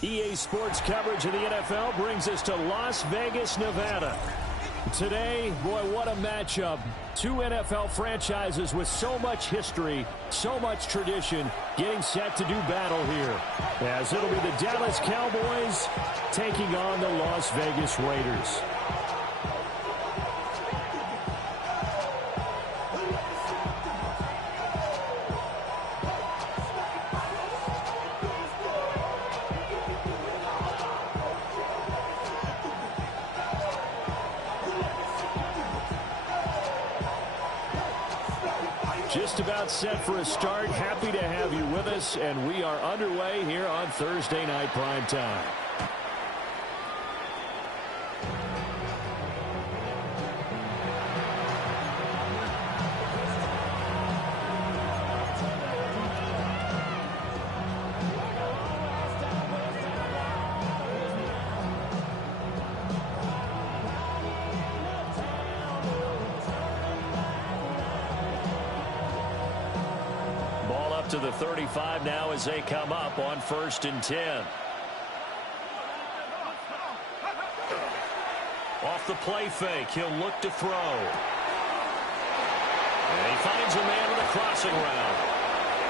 EA Sports coverage of the NFL brings us to Las Vegas, Nevada. Today, boy, what a matchup. Two NFL franchises with so much history, so much tradition, getting set to do battle here. As it'll be the Dallas Cowboys taking on the Las Vegas Raiders. Just about set for a start. Happy to have you with us, and we are underway here on Thursday Night Prime Time. To the 35 now as they come up on 1st and 10. Off the play fake, he'll look to throw. And he finds a man with a crossing route.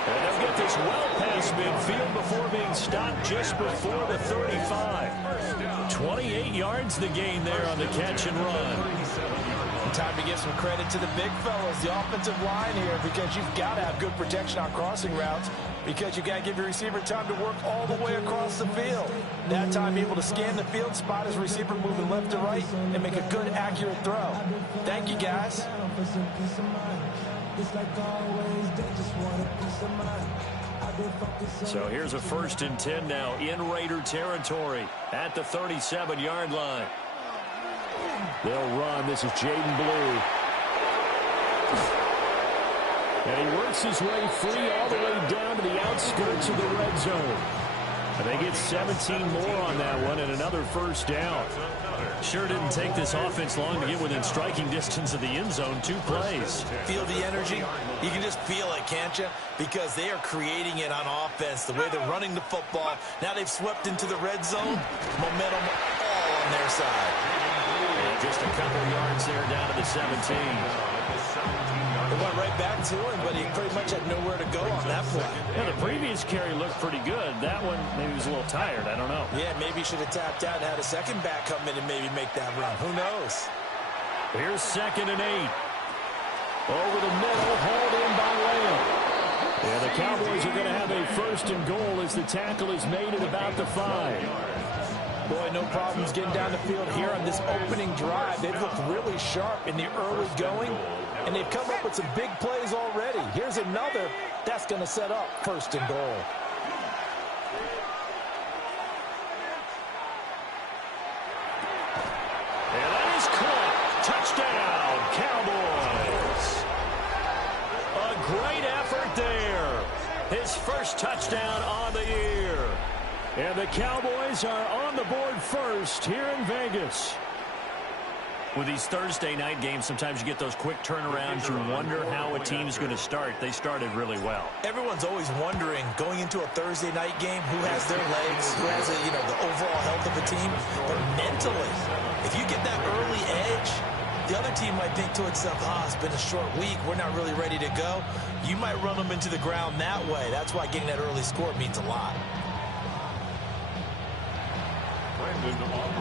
And they'll get this well past midfield before being stopped just before the 35. 28 yards the gain there on the catch and run. Time to give some credit to the big fellas, the offensive line here, because you've got to have good protection on crossing routes, because you got to give your receiver time to work all the way across the field. That time able to scan the field, spot his receiver moving left to right, and make a good, accurate throw. Thank you, guys. So here's a 1st and 10 now in Raider territory at the 37-yard line. They'll run. This is Jaden Blue. And he works his way free all the way down to the outskirts of the red zone. And they get 17 more on that one and another 1st down. Sure didn't take this offense long to get within striking distance of the end zone. 2 plays. Feel the energy? You can just feel it, can't you? Because they are creating it on offense. The way they're running the football. Now they've swept into the red zone. Momentum all on their side. And just a couple yards there down to the 17. It went right back to him, but he pretty much had nowhere to go on that play. Yeah, the previous carry looked pretty good. That one, maybe he was a little tired. I don't know. Yeah, maybe he should have tapped out and had a second back come in and maybe make that run. Who knows? Here's 2nd and 8. Over the middle, hauled in by Lamb. Yeah, the Cowboys are going to have a 1st and goal as the tackle is made at about the 5. Boy, no problems getting down the field here on this opening drive. They've looked really sharp in the early going, and they've come up with some big plays already. Here's another that's going to set up 1st and goal. And that is caught. Touchdown, Cowboys. A great effort there. His first touchdown on the year. And the Cowboys are on the board first here in Vegas. With these Thursday night games, sometimes you get those quick turnarounds. You wonder how a team's going to start. They started really well. Everyone's always wondering, going into a Thursday night game, who has their legs, who has the overall health of a team. But mentally, if you get that early edge, the other team might think to itself, it's been a short week. We're not really ready to go. You might run them into the ground that way. That's why getting that early score means a lot.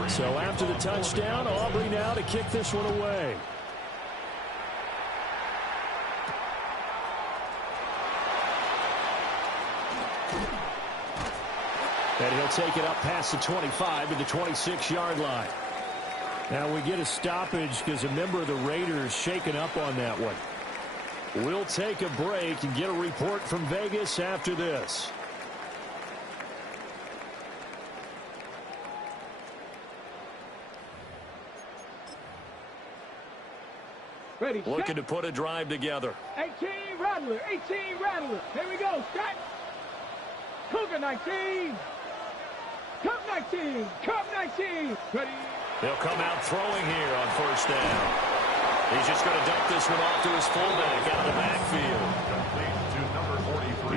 So after the touchdown, Aubrey now to kick this one away. And he'll take it up past the 25 to the 26-yard line. Now we get a stoppage because a member of the Raiders shaken up on that one. We'll take a break and get a report from Vegas after this. Ready, looking to put a drive together. 18 Rattler, 18 Rattler. Here we go, Scott. Cougar 19. Cup 19, Cup 19. Ready. They'll come out throwing here on 1st down. He's just going to dump this one off to his fullback out of the backfield.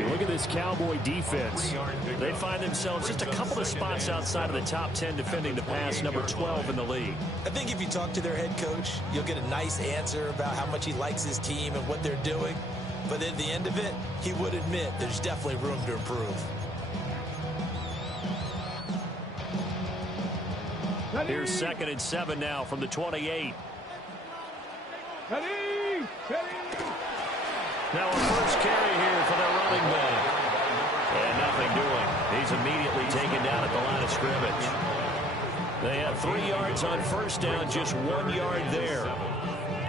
You look at this this Cowboy defense. They find themselves just a couple of spots outside of the top 10 defending the pass, number 12 in the league. I think if you talk to their head coach, you'll get a nice answer about how much he likes his team and what they're doing. But at the end of it, he would admit there's definitely room to improve. Here's 2nd and 7 now from the 28. Now a first carry here for their running back. And nothing doing. He's immediately taken down at the line of scrimmage. They have 3 yards on first down, just 1 yard there.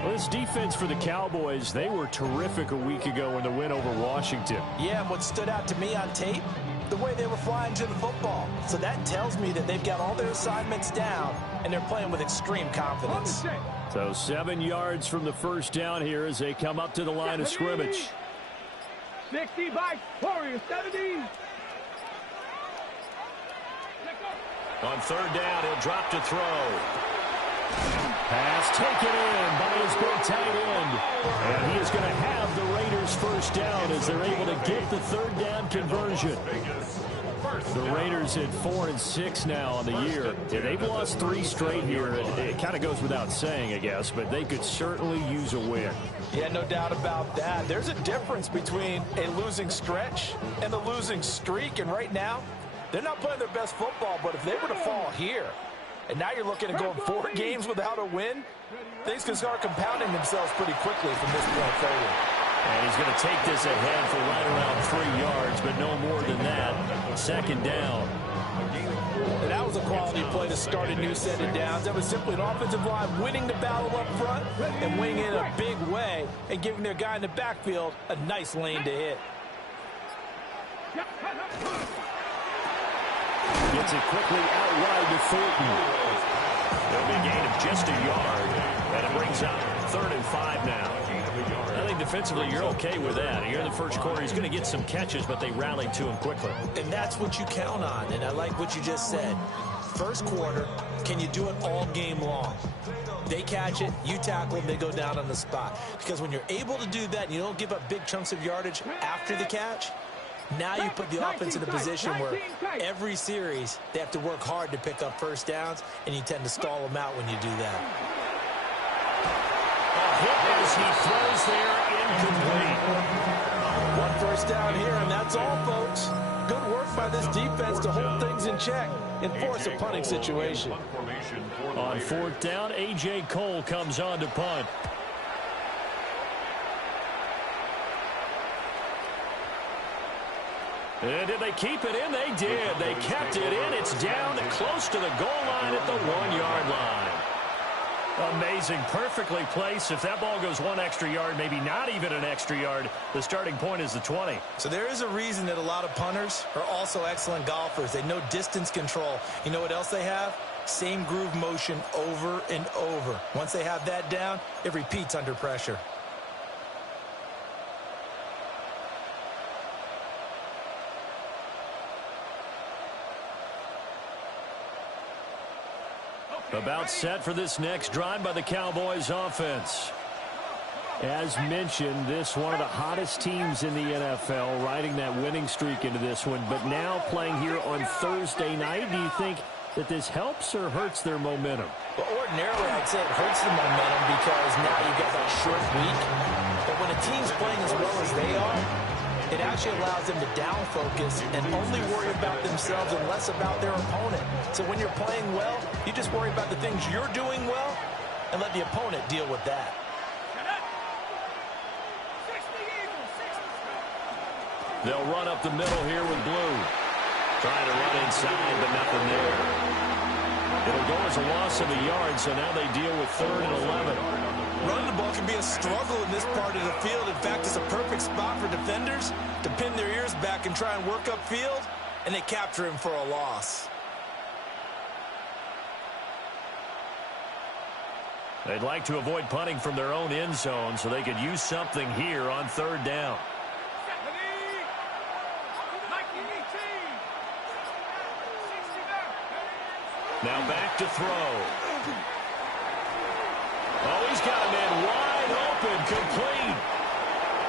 Well, this defense for the Cowboys, they were terrific a week ago in the win over Washington. Yeah, and what stood out to me on tape, the way they were flying to the football. So that tells me that they've got all their assignments down, and they're playing with extreme confidence. So 7 yards from the first down here as they come up to the line of scrimmage. 60 by Warriors, 70. On third down, he'll drop to throw. Pass taken in by his big tight end. And he is going to have the Raiders first down as they're able to get the third down conversion. The Raiders at 4-6 now on the year. Yeah, they've lost 3 straight here. It kind of goes without saying, I guess, but they could certainly use a win. Yeah, no doubt about that. There's a difference between a losing stretch and a losing streak, and right now, they're not playing their best football, but if they were to fall here, and now you're looking at going 4 games without a win, things can start compounding themselves pretty quickly from this point forward. And he's going to take this ahead for right around 3 yards, but no more than that. 2nd down. And that was a quality play to start a new set of downs. That was simply an offensive line winning the battle up front and winning in a big way and giving their guy in the backfield a nice lane to hit. Gets it quickly out wide to Thornton. There'll be a gain of just a yard, and it brings out 3rd and 5 now. I think defensively you're okay with that. Here in the first quarter, he's going to get some catches, but they rallied to him quickly. And that's what you count on, and I like what you just said. First quarter, can you do it all game long? They catch it, you tackle them, they go down on the spot. Because when you're able to do that and you don't give up big chunks of yardage after the catch, now you put the offense in a position where every series they have to work hard to pick up first downs, and you tend to stall them out when you do that. A hit as he throws there, incomplete. 1 first down here, and that's all, folks. Good work by this defense to hold things in check and force a punting situation. On 4th down, A.J. Cole comes on to punt. And did they keep it in? They did. They kept it in. It's down close to the goal line at the 1-yard line. Amazing. Perfectly placed. If that ball goes 1 extra yard, maybe not even an extra yard, the starting point is the 20. So there is a reason that a lot of punters are also excellent golfers. They know distance control. You know what else they have? Same groove motion over and over. Once they have that down, it repeats under pressure. About set for this next drive by the Cowboys offense. As mentioned, this one of the hottest teams in the NFL, riding that winning streak into this one, but now playing here on Thursday night. Do you think that this helps or hurts their momentum? Well, ordinarily, I'd say it hurts the momentum because now you've got that short week. But when a team's playing as well as they are, it actually allows them to down focus and only worry about themselves and less about their opponent. So when you're playing well, you just worry about the things you're doing well and let the opponent deal with that. They'll run up the middle here with Blue. Trying to run inside, but nothing there. It'll go as a loss of a yard, so now they deal with 3rd and 11. Running the ball can be a struggle in this part of the field. In fact, it's a perfect spot for defenders to pin their ears back and try and work upfield, and they capture him for a loss. They'd like to avoid punting from their own end zone so they could use something here on 3rd down. Now back to throw. Oh, he's got a man wide open, complete.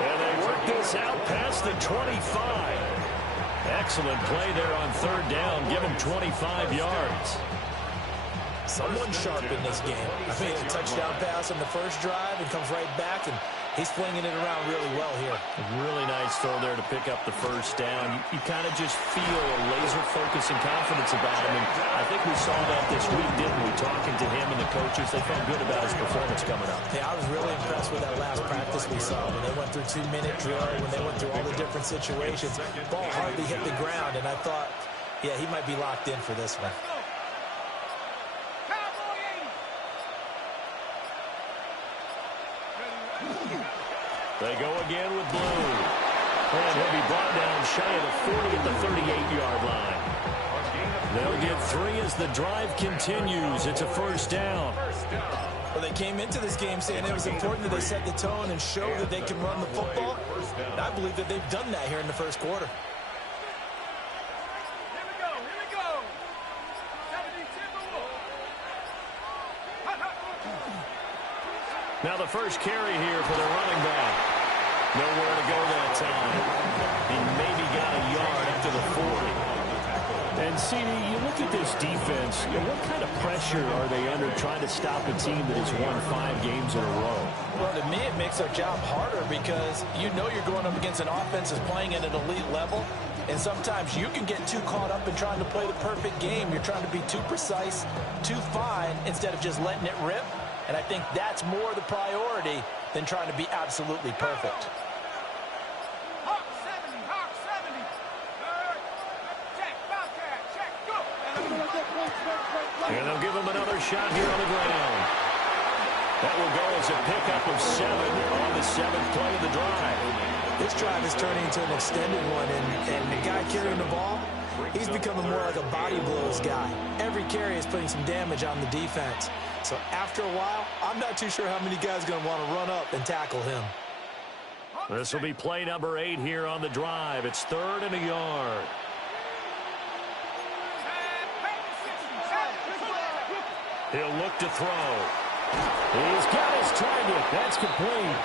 And they work this out past the 25. Excellent play there on third down. Give them 25 yards. Someone sharp in this game. I mean, a touchdown pass on the first drive and comes right back, and he's flinging it around really well here. A really nice throw there to pick up the first down. You kind of just feel a laser focus and confidence about him, and I think we saw that this week, didn't we? Talking to him and the coaches, they felt good about his performance coming up. Yeah, I was really impressed with that last practice we saw when they went through 2-minute drill, when they went through all the different situations. Ball hardly hit the ground, and I thought, yeah, he might be locked in for this one. They go again with Blue. And he'll be brought down shy of the 40 at the 38-yard line. They'll get 3 as the drive continues. It's a first down. Well, they came into this game saying it was important that they set the tone and show that they can run the football. And I believe that they've done that here in the first quarter. Here we go. 72. Now the first carry here for the running back. Nowhere to go that time. He maybe got a yard up to the 40. And, CD, you look at this defense, what kind of pressure are they under trying to stop a team that has won 5 games in a row? Well, to me, it makes their job harder because you know you're going up against an offense that's playing at an elite level. And sometimes you can get too caught up in trying to play the perfect game. You're trying to be too precise, too fine, instead of just letting it rip. And I think that's more the priority than trying to be absolutely perfect. Hawk 70. Check, Bobcat, check, go. And they'll give him another shot here on the ground. That will go as a pickup of 7 on the 7th play of the drive. This drive is turning into an extended one, and the guy carrying the ball, he's becoming more like a body blows guy. Every carry is putting some damage on the defense. So after a while, I'm not too sure how many guys are going to want to run up and tackle him. This will be play number 8 here on the drive. It's 3rd and a yard. He'll look to throw. He's got his target. That's complete.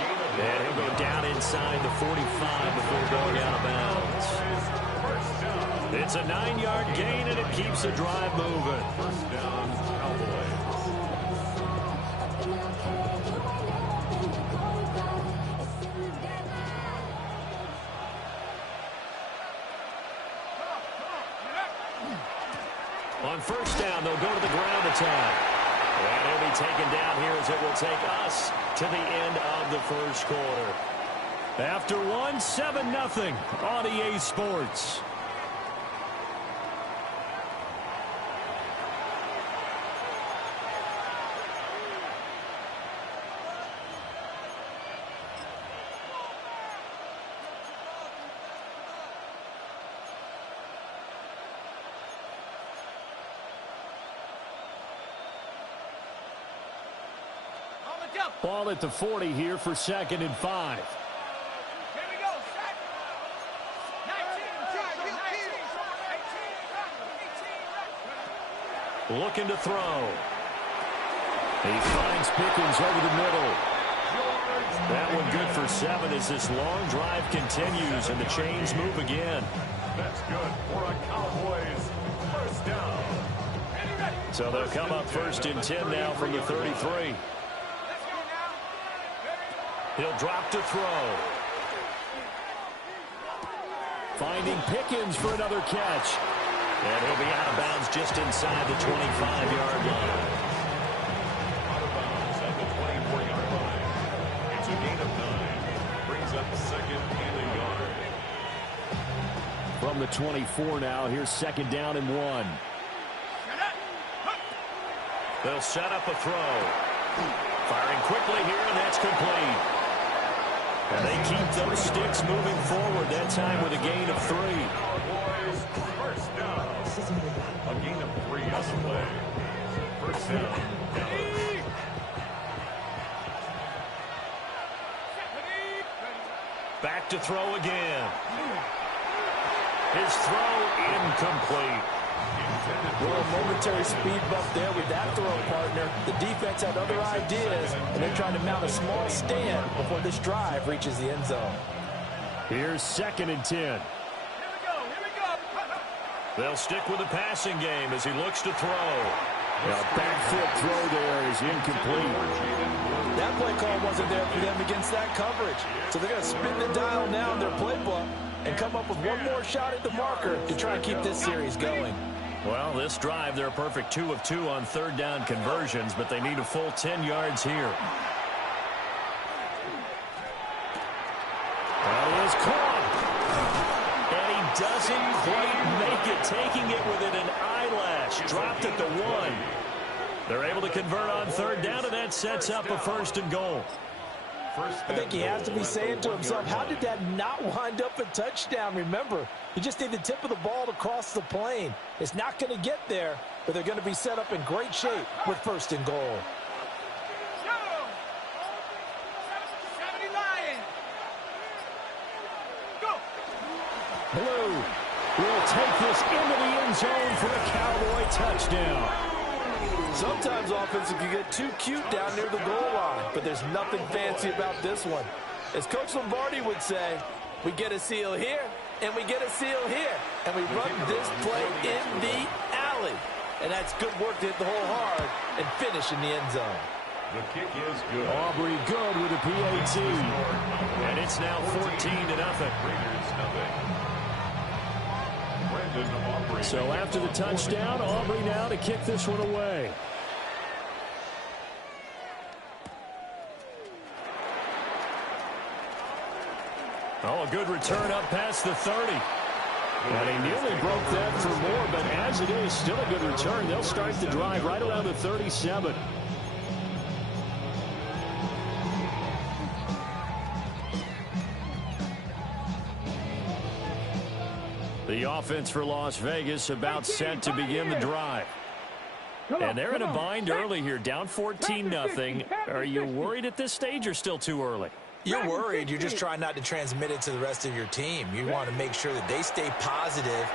And he'll go down inside the 45 before going out of bounds. It's a 9-yard gain, and it keeps the drive moving. First down, Cowboys. On first down, they'll go to the ground attack. And he'll be taken down here as it will take us to the end of the first quarter. After 7-0 on EA Sports. Ball at the 40 here for 2nd and 5. Here we go, set. 19, 18. Looking to throw. He finds Pickens over the middle. That one good for 7 as this long drive continues and the chains move again. That's good for a Cowboys first down. So they'll come up 1st and 10 now from the 33. He'll drop to throw. Finding Pickens for another catch. And he'll be out of bounds just inside the 25-yard line. Out of bounds at the 24-yard line. It's a gain of 9. Brings up 2nd and a yard. From the 24 now, here's 2nd down and 1. They'll set up a throw. Firing quickly here, and that's complete. And they keep those sticks moving forward, that time with a gain of 3. Cowboys first down. A gain of 3 on the play. First down. Back to throw again. His throw incomplete. Well, a momentary speed bump there with that throw, partner. The defense had other ideas, and they're trying to mount a small stand before this drive reaches the end zone. Here's 2nd and 10. Here we go. They'll stick with the passing game as he looks to throw. Now, back foot throw there is incomplete. That play call wasn't there for them against that coverage. So they're going to spin the dial now in their playbook and come up with one more shot at the marker to try and keep this series going. Well, this drive, they're a perfect 2 of 2 on 3rd down conversions, but they need a full 10 yards here. That is caught. And he doesn't quite make it, taking it within an eyelash. Dropped at the 1. They're able to convert on 3rd down, and that sets up a 1st and goal. I think he has to be saying to himself, how did that not wind up a touchdown? Remember, you just need the tip of the ball to cross the plane. It's not going to get there, but they're going to be set up in great shape with 1st and goal. Blue will take this into the end zone for a Cowboy touchdown. Sometimes offenses can get too cute down near the goal line, but there's nothing fancy about this one. As Coach Lombardi would say, we get a seal here, and we get a seal here, and we run this play in the alley. And that's good work to hit the hole hard and finish in the end zone. The kick is good. Aubrey good with a PAT. And it's now 14-0. So after the touchdown, Aubrey now to kick this one away. Oh, a good return up past the 30. And he nearly broke that for more, but as it is, still a good return. They'll start the drive right around the 37. The offense for Las Vegas about set to begin the drive. And they're in a bind early here, down 14-0. Are you worried at this stage or still too early? You're worried. You're just trying not to transmit it to the rest of your team. You want to make sure that they stay positive,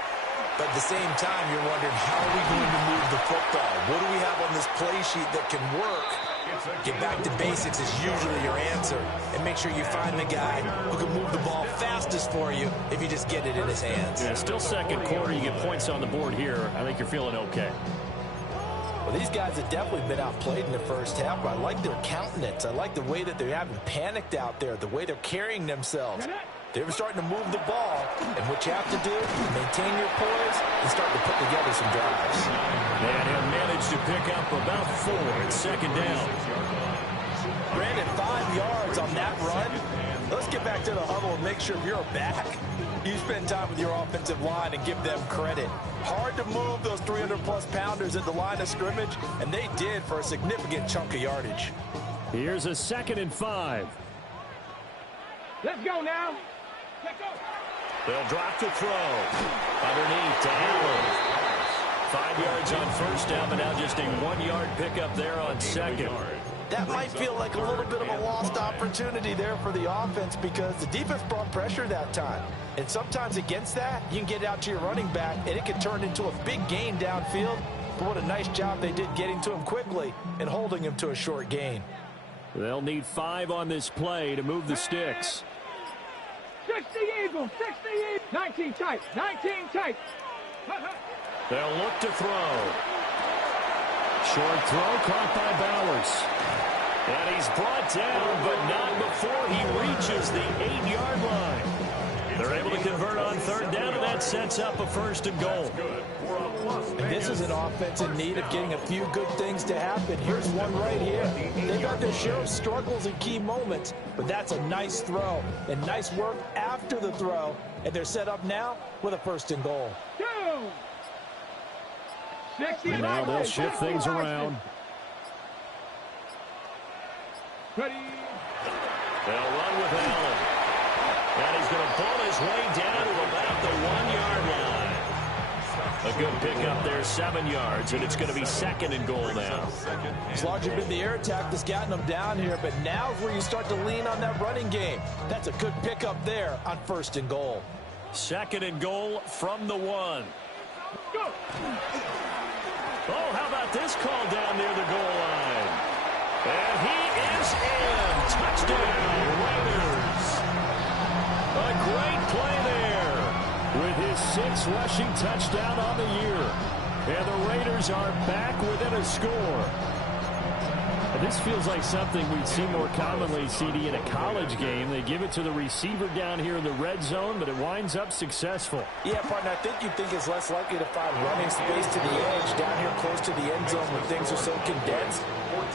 but at the same time, you're wondering, how are we going to move the football? What do we have on this play sheet that can work? Get back to basics is usually your answer, and make sure you find the guy who can move the ball fastest for you if you just get it in his hands. Yeah, still second quarter. You get points on the board here. I think you're feeling okay. Well, these guys have definitely been outplayed in the first half, but I like their countenance. I like the way that they haven't panicked out there, the way they're carrying themselves. They're starting to move the ball, and what you have to do, maintain your poise and start to put together some drives. And he'll manage to pick up about 4 at 2nd down. Brandon, 5 yards on that run. Let's get back to the huddle and make sure if you're back, you spend time with your offensive line and give them credit. Hard to move those 300-plus pounders at the line of scrimmage, and they did for a significant chunk of yardage. Here's a 2nd and 5. Let's go now. Let's go. They'll drop the throw. Underneath to Allen. 5 yards on 1st down, but now just a 1-yard pickup there on 2nd. That might feel like a little bit of a lost opportunity there for the offense because the defense brought pressure that time. And sometimes against that, you can get out to your running back, and it can turn into a big gain downfield. But what a nice job they did getting to him quickly and holding him to a short gain. They'll need 5 on this play to move the sticks. 60 Eagles, 60 Eagles. 19 tight, 19 tight. They'll look to throw. Short throw caught by Bowers. And he's brought down, but not before he reaches the 8-yard line. They're able to convert on 3rd down, and that sets up a 1st and goal. And this is an offense in need of getting a few good things to happen. Here's one right here. They've had their share of struggles in key moments, but that's a nice throw and nice work after the throw. And they're set up now with a 1st and goal. 60. Now they'll shift things around. Ready. They'll run with Allen. And he's going to pull his way down to about the 1-yard line. A good pickup there, 7 yards, and it's going to be 2nd and goal now. It's largely been the air attack that's gotten them down here, but now's where you start to lean on that running game. That's a good pickup there on 1st and goal. 2nd and goal from the 1. Go. Oh, how about this call down near the goal line? Touchdown, Raiders. A great play there with his 6th rushing touchdown on the year. And the Raiders are back within a score. This feels like something we'd see more commonly, CD, in a college game. They give it to the receiver down here in the red zone, but it winds up successful. Yeah, partner, I think you'd think it's less likely to find running space to the edge down here close to the end zone when things are so condensed.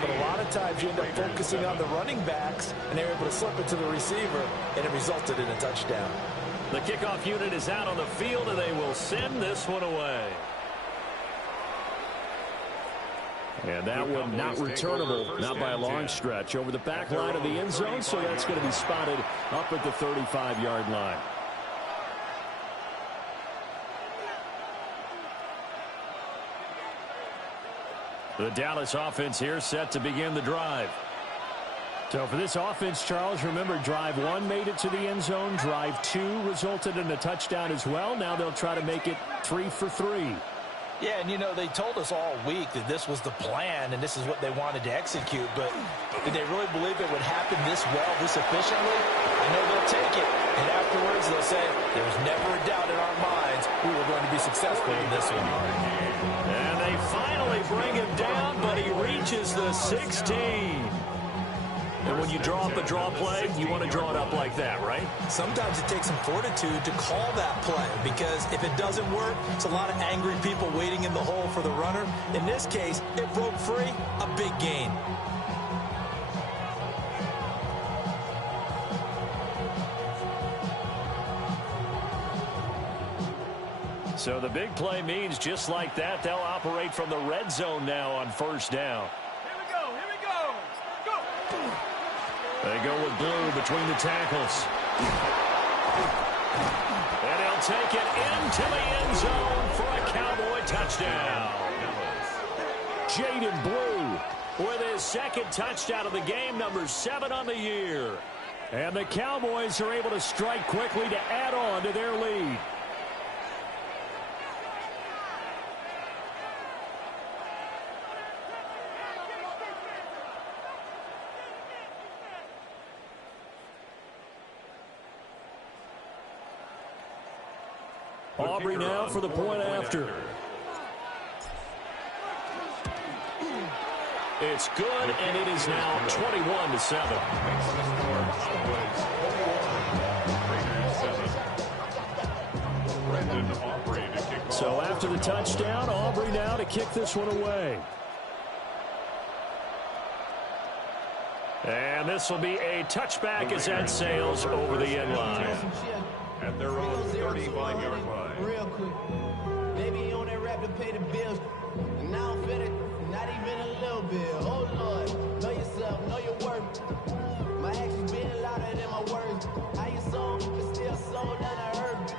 But a lot of times you end up focusing on the running backs, and they're able to slip it to the receiver, and it resulted in a touchdown. The kickoff unit is out on the field, and they will send this one away. And that one not returnable, not by a long stretch, over the back line of the end zone, so that's going to be spotted up at the 35-yard line. The Dallas offense here set to begin the drive. So for this offense, Charles, remember, drive 1 made it to the end zone. Drive 2 resulted in a touchdown as well. Now they'll try to make it 3 for 3. Yeah, and, you know, they told us all week that this was the plan and this is what they wanted to execute, but did they really believe it would happen this well, this efficiently? I know they'll take it, and afterwards they'll say, there was never a doubt in our minds we were going to be successful in this one. And they finally bring him down, but he reaches the 16. And when you draw up a draw play, you want to draw it up like that, right? Sometimes it takes some fortitude to call that play, because if it doesn't work, it's a lot of angry people waiting in the hole for the runner. In this case, it broke free, a big gain. So the big play means just like that, they'll operate from the red zone now on first down. Here we go. Go. They go with blue between the tackles. And he'll take it into the end zone for a Cowboy touchdown. Jaden Blue with his 2nd touchdown of the game, number 7 on the year. And the Cowboys are able to strike quickly to add on to their lead. Aubrey now for the point after. It's good, and it is now 21-7. So after the touchdown, Aubrey now to kick this one away. And this will be a touchback as that sails over the end line. At their own 35-yard line. Real quick. Baby, you on that rap to pay the bills. And now I'm finished, not even a little bit. Oh, Lord, know yourself, know your worth. My actions being louder than my words. How you sold, but still sold down I heard.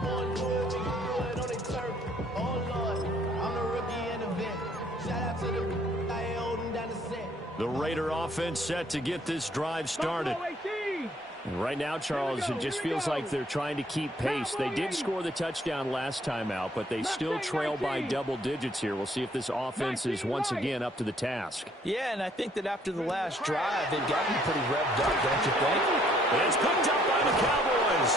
Born do it, we can do it on their turf. Oh, Lord, I'm the rookie in the vet. Shout out to the I ain't holding down the set. The Raider offense set to get this drive started. And right now, Charles, it just feels like they're trying to keep pace. They did score the touchdown last time out, but they still trail by double digits here. We'll see if this offense is once again up to the task. Yeah, and I think that after the last drive, they've gotten pretty revved up, don't you think? It's picked up by the Cowboys.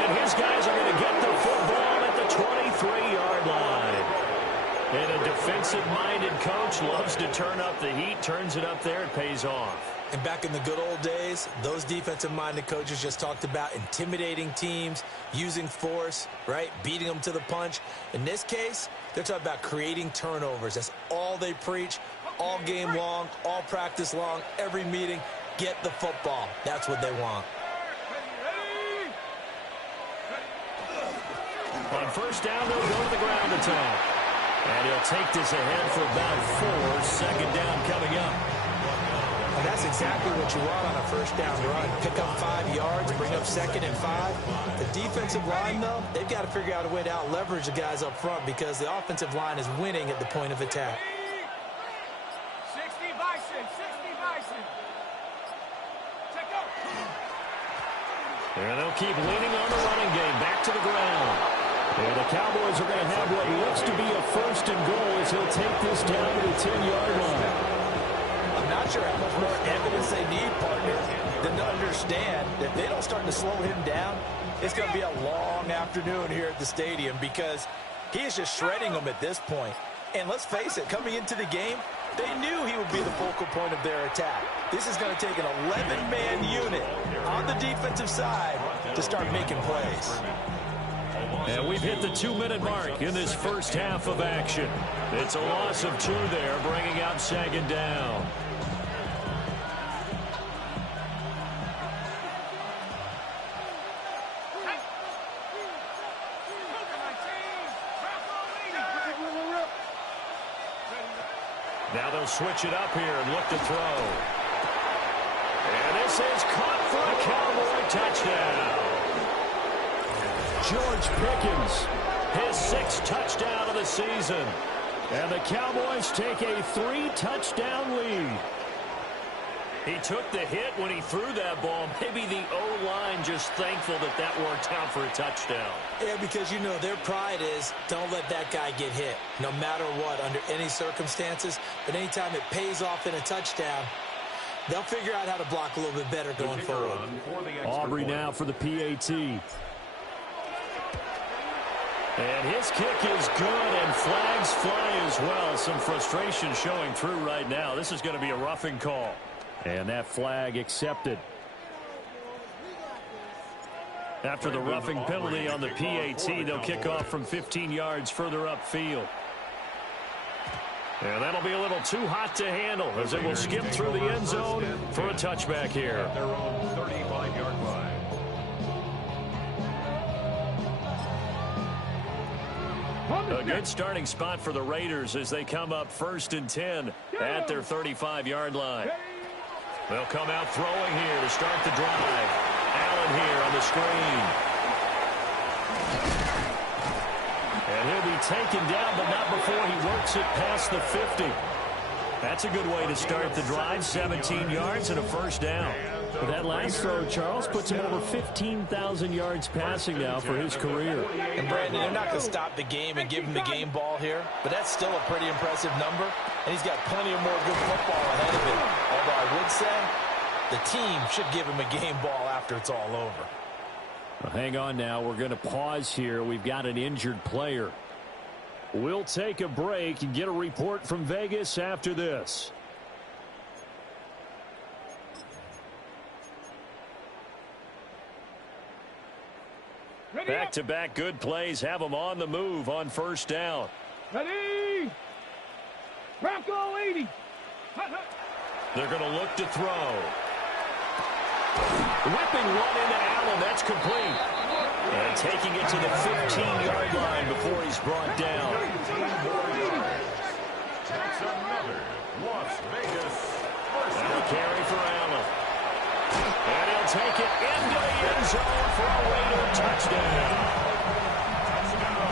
And his guys are going to get the football at the 23-yard line. And a defensive-minded coach loves to turn up the heat, turns it up there, it pays off. And back in the good old days, those defensive-minded coaches just talked about intimidating teams, using force, right, beating them to the punch. In this case, they're talking about creating turnovers. That's all they preach, all game long, all practice long, every meeting. Get the football. That's what they want. On first down, they'll go to the ground attack. And he'll take this ahead for about 4. Second down coming up. And that's exactly what you want on a first down run. Pick up 5 yards, bring up 2nd and 5. The defensive line, though, they've got to figure out a way to out-leverage the guys up front because the offensive line is winning at the point of attack. 60 Bison, 60 Bison. Check out. And they'll keep leaning on the running game. Back to the ground. And the Cowboys are going to have what looks to be a 1st and goal as he'll take this down to the 10-yard line. I'm not sure how much more evidence they need, partner, than to understand that if they don't start to slow him down, it's going to be a long afternoon here at the stadium because he is just shredding them at this point. And let's face it, coming into the game, they knew he would be the focal point of their attack. This is going to take an 11-man unit on the defensive side to start making plays. And we've hit the 2-minute mark in this first half of action. It's a loss of 2 there, bringing up second down. Now they'll switch it up here and look to throw. And this is caught for a Cowboy touchdown. George Pickens, his 6th touchdown of the season. And the Cowboys take a 3-touchdown lead. He took the hit when he threw that ball. Maybe the O-line just thankful that that worked out for a touchdown. Yeah, because, you know, their pride is don't let that guy get hit, no matter what, under any circumstances. But anytime it pays off in a touchdown, they'll figure out how to block a little bit better going forward. Aubrey now for the PAT. And his kick is good, and flags fly as well. Some frustration showing through right now. This is going to be a roughing call. And that flag accepted. After the roughing penalty on the PAT, they'll kick off from 15 yards further upfield. And that'll be a little too hot to handle as it will skip through the end zone for a touchback here. At their own 35-yard line. A good starting spot for the Raiders as they come up 1st and 10 at their 35-yard line. They'll come out throwing here to start the drive. Allen here on the screen. And he'll be taken down, but not before he works it past the 50. That's a good way to start the drive. 17 yards and a first down. But that last throw, Charles, puts him over 15,000 yards passing now for his career. And, Brandon, they're not going to stop the game and give him the game ball here, but that's still a pretty impressive number, and he's got plenty of more good football ahead of him. Although I would say the team should give him a game ball after it's all over. Well, hang on now. We're going to pause here. We've got an injured player. We'll take a break and get a report from Vegas after this. Back-to-back good plays have them on the move on first down. Ready? Bronco 80. They're going to look to throw. Whipping one into Allen. That's complete. And taking it to the 15-yard line before he's brought down. That's another Las Vegas first And a carry for Allen. And he'll take it into the end zone for a Raider touchdown.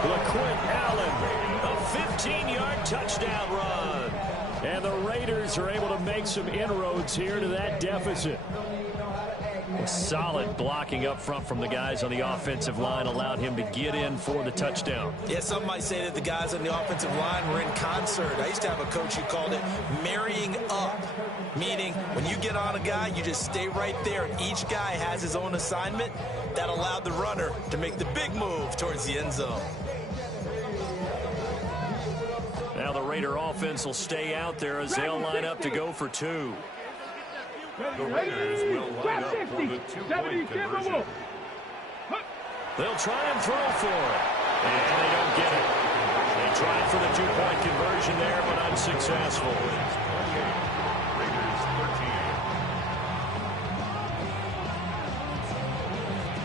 LaQuint Allen, a 15-yard touchdown run. And the Raiders are able to make some inroads here to that deficit. Solid blocking up front from the guys on the offensive line allowed him to get in for the touchdown. Yeah, some might say that the guys on the offensive line were in concert. I used to have a coach who called it marrying up, meaning when you get on a guy, you just stay right there, and each guy has his own assignment. That allowed the runner to make the big move towards the end zone. Now the Raider offense will stay out there as they'll line up to go for 2. The Raiders will line up for the 2-point conversion. They'll try and throw for it. And they don't get it. They tried for the 2-point conversion there, but unsuccessful. Raiders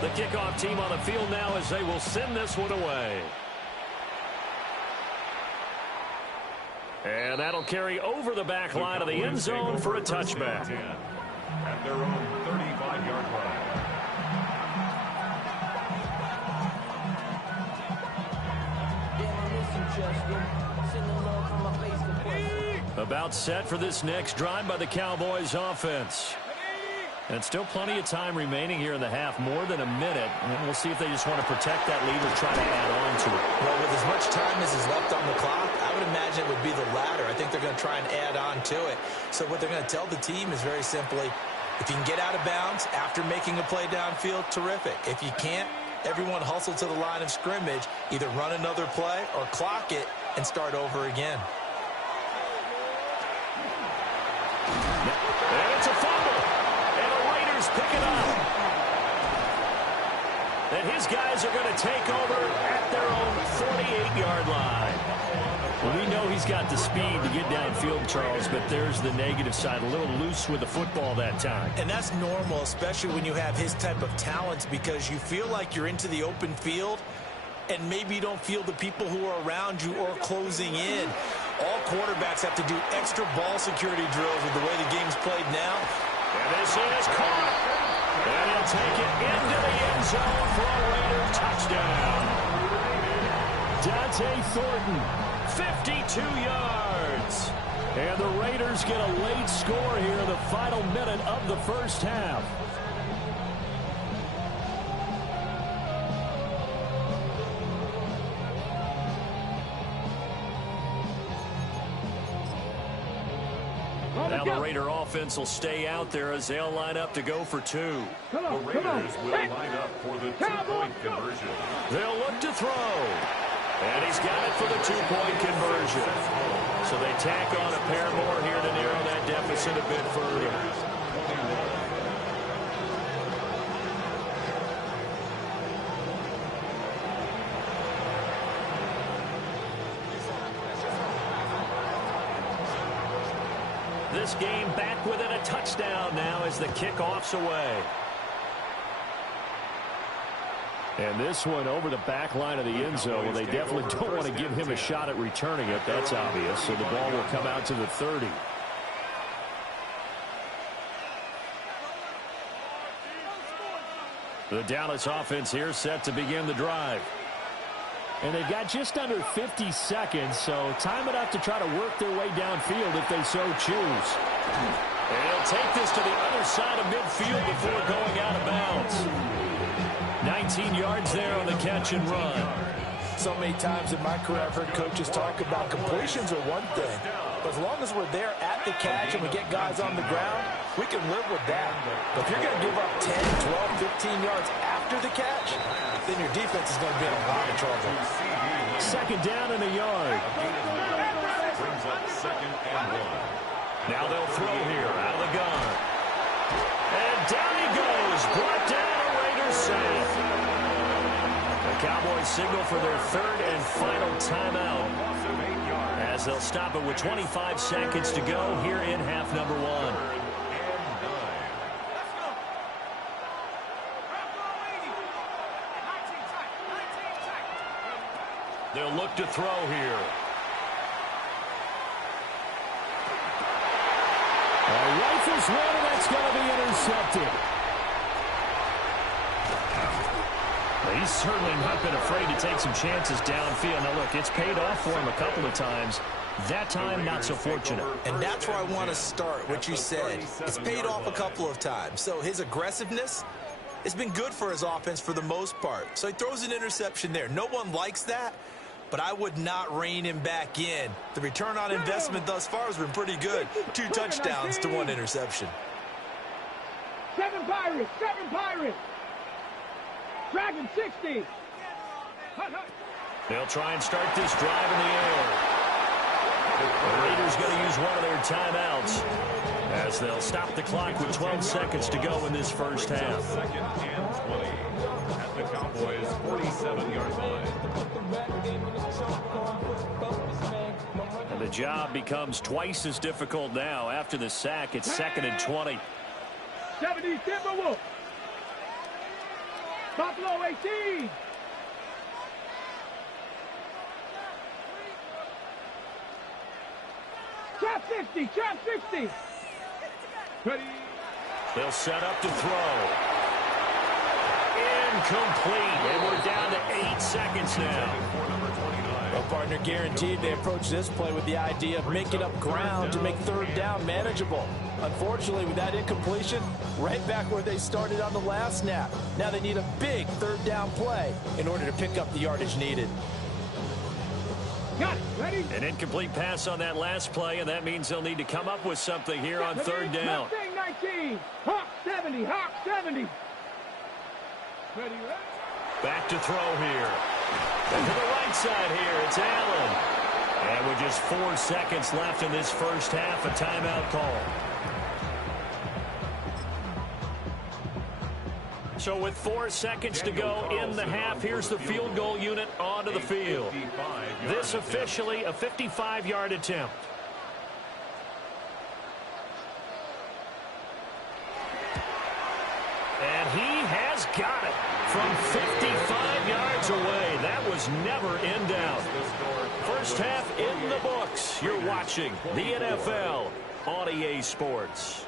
13. The kickoff team on the field now as they will send this one away. And that'll carry over the back line of the end zone for a touchback. At their own 35-yard line. About set for this next drive by the Cowboys offense. And still plenty of time remaining here in the half, more than a minute. And we'll see if they just want to protect that lead or try to add on to it. Well, with as much time as is left on the clock, I would imagine it would be the latter. I think they're going to try and add on to it. So what they're going to tell the team is very simply, if you can get out of bounds after making a play downfield, terrific. If you can't, everyone hustle to the line of scrimmage, either run another play or clock it and start over again. And it's a fumble. And the Raiders pick it up. And his guys are going to take over at their own 48-yard line. Well, we know he's got the speed to get downfield, Charles, but there's the negative side. A little loose with the football that time. And that's normal, especially when you have his type of talents, because you feel like you're into the open field and maybe you don't feel the people who are around you or closing in. All quarterbacks have to do extra ball security drills with the way the game's played now. And this is caught. And he'll take it into the end zone for a Raider touchdown. Dante Thornton, 52 yards. And the Raiders get a late score here in the final minute of the first half. Now the Raider offense will stay out there as they'll line up to go for two. The Raiders will line up for the two-point conversion. They'll look to throw. And he's got it for the two-point conversion. So they tack on a pair more here to narrow that deficit a bit further. This game back within a touchdown now as the kickoff's away. And this one over the back line of the end zone. Well, they definitely don't want to give him a shot at returning it. That's obvious. So the ball will come out to the 30. The Dallas offense here set to begin the drive. And they've got just under 50 seconds, so time enough to try to work their way downfield if they so choose. And he'll take this to the other side of midfield before going out of bounds. 19 yards there on the catch and run. So many times in my career I've heard coaches talk about completions are one thing, but as long as we're there at the catch and we get guys on the ground, we can live with that. But if you're going to give up 10, 12, 15 yards after the catch, then your defense is going to be in a lot of trouble. Second down and a yard. Brings up 2nd and 1. Now they'll throw here out of the gun. And down he goes. Brought down a Raiders sack. The Cowboys signal for their third and final timeout as they'll stop it with 25 seconds to go here in half number 1. They'll look to throw here. Rifles one, and that's going to be intercepted. Well, he's certainly not been afraid to take some chances downfield. Now, look, it's paid off for him a couple of times. That time, not so fortunate. And that's where I want to start, what you said. It's paid off a couple of times. So his aggressiveness, it's been good for his offense for the most part. So he throws an interception there. No one likes that, but I would not rein him back in. The return on investment thus far has been pretty good. 2 touchdowns to 1 interception. 7 Pirates, 7 Pirates. Dragon 60. They'll try and start this drive in the air. The Raiders going to use one of their timeouts as they'll stop the clock with 12 seconds to go in this first half. 2nd and 20 at the Cowboys' 47-yard line. And the job becomes twice as difficult now. After the sack, it's 2nd and 20. 70 Timberwolves. Buffalo 18. Trap 60, trap 60. Ready. They'll set up to throw. Incomplete. And we're down to 8 seconds now. Well, partner. Guaranteed they approach this play with the idea of making up ground to make third down manageable. Unfortunately, with that incompletion, right back where they started on the last snap. Now they need a big third down play in order to pick up the yardage needed. Got it. Ready? An incomplete pass on that last play, and that means they'll need to come up with something here on third down. Mustang 19. Hawk 70. Hawk 70. Ready, ready. Back to throw here. And to the right side here, it's Allen. And with just 4 seconds left in this first half, a timeout call. So with 4 seconds to go in the half, here's the field goal unit onto the field. This officially a 55-yard attempt. And he has got it from 55 yards away. That was never in doubt. First half in the books. You're watching the NFL on EA Sports.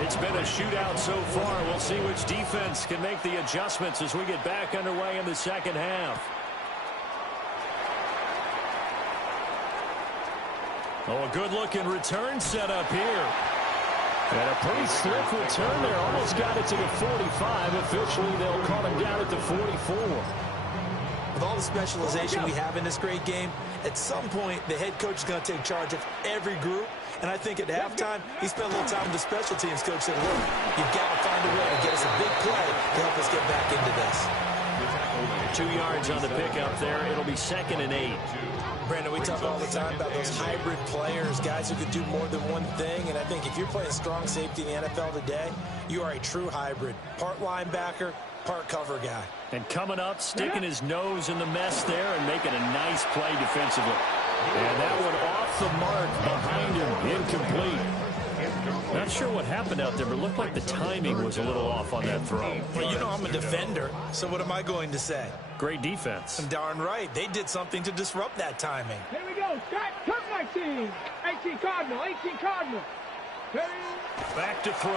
It's been a shootout so far. We'll see which defense can make the adjustments as we get back underway in the second half. Oh, a good-looking return set up here. And a pretty slick return there. Almost got it to the 45. Officially, they'll call him down at the 44. With all the specialization we have in this great game, at some point, the head coach is going to take charge of every group. And I think at halftime, he spent a little time with the special teams coach said, look, you've got to find a way to get us a big play to help us get back into this. 2 yards on the pickup there. It'll be 2nd and 8. Brandon, we talk all the time about those hybrid players, guys who could do more than one thing. And I think if you're playing strong safety in the NFL today, you are a true hybrid. Part linebacker, part cover guy. And coming up, sticking his nose in the mess there and making a nice play defensively. And that one off the mark behind him, incomplete. Not sure what happened out there, but it looked like the timing was a little off on that throw. Well, you know I'm a defender, so what am I going to say? Great defense. I'm darn right. They did something to disrupt that timing. Here we go. Start. Cook 19. 18 Cardinal. 18 Cardinal. Back to throw.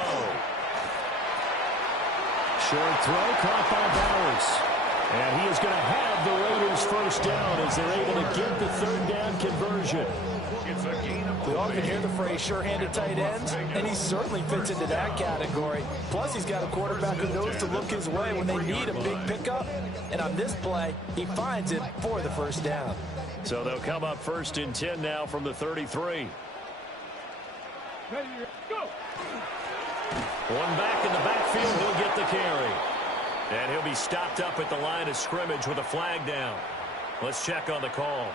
Short throw caught by Bowers. And he is going to have the Raiders first down as they're able to get the third down conversion. We all can hear the phrase sure-handed tight ends, and he certainly fits into that category. Plus, he's got a quarterback who knows to look his way when they need a big pickup. And on this play, he finds it for the first down. So they'll come up 1st and 10 now from the 33. Ready, go. One back in the backfield, he'll get the carry. And he'll be stopped up at the line of scrimmage with a flag down. Let's check on the call.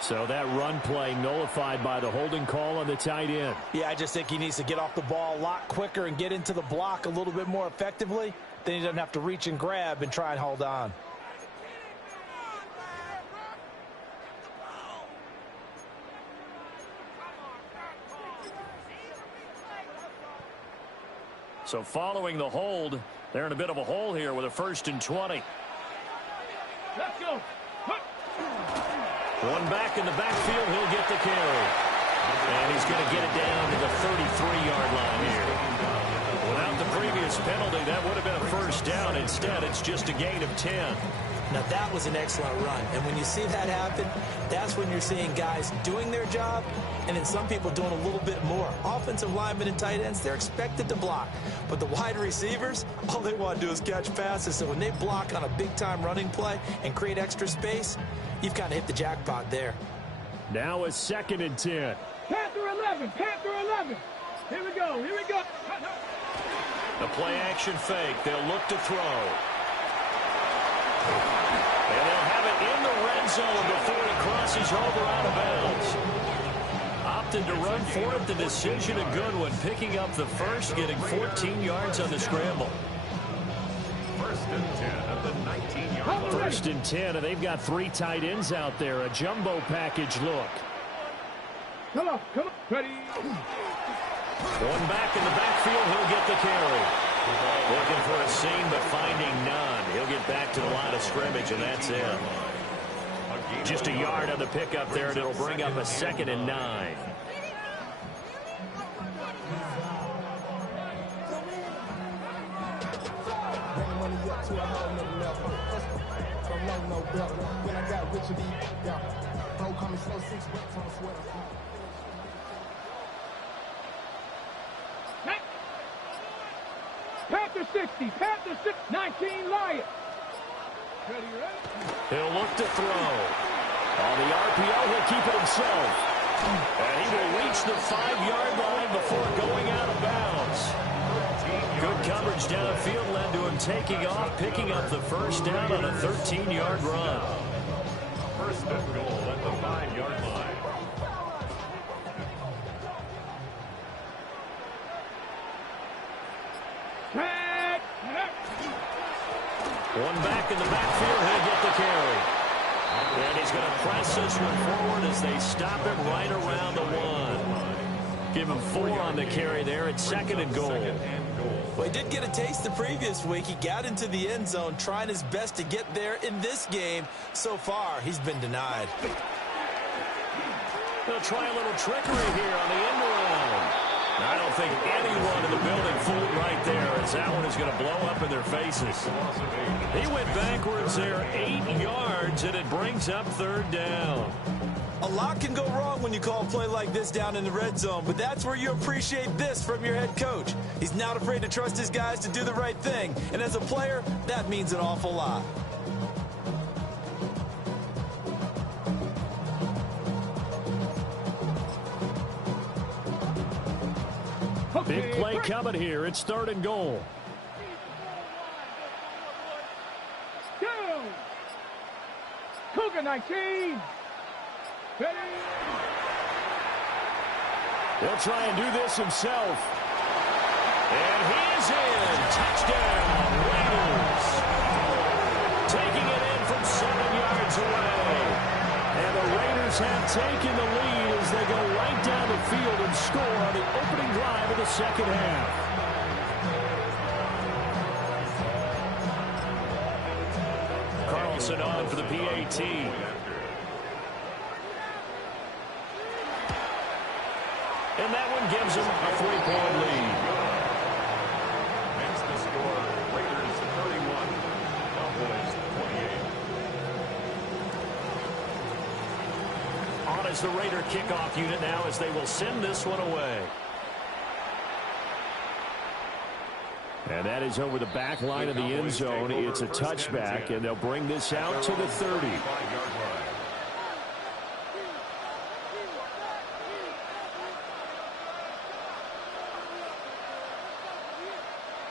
So that run play nullified by the holding call on the tight end. Yeah, I just think he needs to get off the ball a lot quicker and get into the block a little bit more effectively. Then he doesn't have to reach and grab and try and hold on. So following the hold, they're in a bit of a hole here with a 1st and 20. Let's go. One back in the backfield, he'll get the carry. And he's going to get it down to the 33-yard line here. Without the previous penalty, that would have been a first down. Instead, it's just a gain of 10. Now, that was an excellent run. And when you see that happen, that's when you're seeing guys doing their job and then some people doing a little bit more. Offensive linemen and tight ends, they're expected to block. But the wide receivers, all they want to do is catch passes. So when they block on a big-time running play and create extra space, you've kind of hit the jackpot there. Now a 2nd and 10. Panther 11. Panther 11. Here we go. Here we go. The play-action fake. They'll look to throw. And they'll have it in the red zone before it crosses over out of bounds. Opted to run for it. The decision a good one. Picking up the first, getting 14 yards on the scramble. 1st and 10 at the 19-yard line. 1st and 10, and they've got 3 tight ends out there. A jumbo package look. Come on. Come on. Ready. One back in the backfield. He'll get the carry. Looking for a seam, but finding none. He'll get back to the line of scrimmage, and that's it. Just a yard on the pickup there, and it'll bring up a 2nd and 9. to a whole nother level. From low, no better. When I got Richard E. Yeah. Bro, coming slow, 6 reps on a sweater. Panther 60, Panther 6, 19 Lions. Ready, ready? He'll look to throw. On the RPO, he'll keep it himself. And he will reach the 5-yard line before going out of bounds. Good coverage downfield led to him taking off, picking up the first down on a 13-yard run. First and goal at the 5-yard line. One back in the backfield, he'll get the carry. And he's going to press this one forward as they stop him right around the 1. Give him 4 on the carry there at 2nd and goal. Well, he did get a taste the previous week. He got into the end zone, trying his best to get there in this game. So far, he's been denied. They'll try a little trickery here on the end around. I don't think anyone in the building fooled right there, as that one is going to blow up in their faces. He went backwards there 8 yards, and it brings up 3rd down. A lot can go wrong when you call a play like this down in the red zone, but that's where you appreciate this from your head coach. He's not afraid to trust his guys to do the right thing, and as a player, that means an awful lot. Big play coming here. It's 3rd and goal. Down. Cougar 19. Ready. He'll try and do this himself. And he is in. Touchdown, Raiders. Taking it in from 7 yards away. And the Raiders have taken the lead as they go right down the field and score on the opening drive of the second half. Carlson on for the PAT. And that one gives them a 3-point lead. Makes the score Raiders 31, Cowboys 28. On as the Raider kickoff unit now as they will send this one away. And that is over the back line of the end zone. It's a touchback, and they'll bring this out to the 30.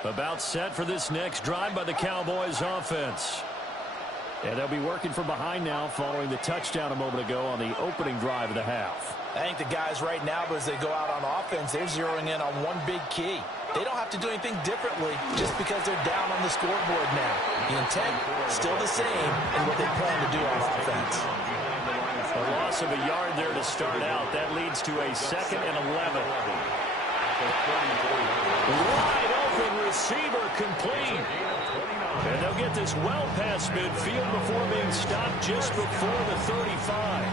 About set for this next drive by the Cowboys offense. And they'll be working from behind now following the touchdown a moment ago on the opening drive of the half. I think the guys right now, as they go out on offense, they're zeroing in on one big key. They don't have to do anything differently just because they're down on the scoreboard now. The intent, still the same, and what they plan to do on offense. A loss of a yard there to start out. That leads to a 2nd and 11. Wide open receiver complete. And they'll get this well past midfield before being stopped just before the 35.